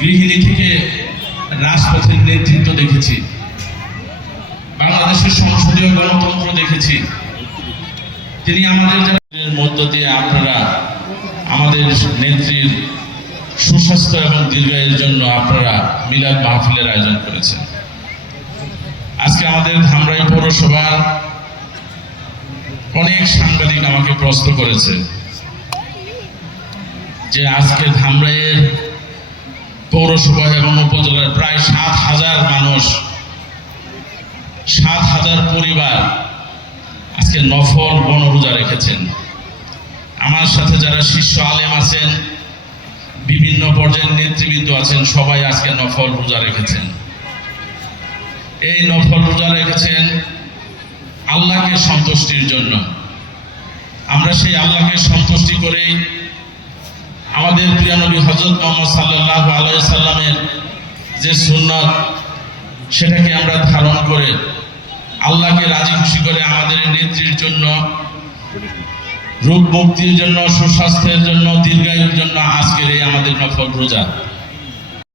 গৃহিণী থেকে রাজপথের নেতৃত্ব দেখেছি, বাংলাদেশের সংসদীয় গণতন্ত্র দেখেছি। তিনি আমাদের মধ্য দিয়ে আপনারা আমাদের নেত্রীর সুস্বাস্থ্য এবং দীর্ঘায়ুর জন্য আপনারা মিলাদ মাহফিলের আয়োজন করেছেন। আজকে আমাদের ধামরাই পৌরসভার অনেক সাংবাদিক আমাকে প্রশ্ন করেছে যে আজকে ধামরাইয়ের পৌরসভা এবং উপজেলার প্রায় ৭,০০০ মানুষ, ৭,০০০ পরিবার আজকে নফল বনরোজা রেখেছেন। আমার সাথে যারা শীর্ষ আলেম আছেন, বিভিন্ন পর্যায়ের নেতৃবৃন্দ আছেন, সবাই আজকে নফল রোজা রেখেছেন। এই নফল রোজা রেখেছেন আল্লাহকে সন্তুষ্টির জন্য। আমরা সেই আল্লাহকে সন্তুষ্টি করেই আমাদের প্রিয় নবী হযরত মুহাম্মদ সাল্লাল্লাহু আলাইহি সাল্লামের যে সুন্নাত, সেটাকে আমরা ধারণ করে আল্লাহকে রাজি খুশি করে আমাদের নেত্রীর জন্য, রোগ মুক্তির জন্য, সুস্বাস্থ্যের জন্য, দীর্ঘায়ুর জন্য আজকের এই আমাদের নফল রোজা।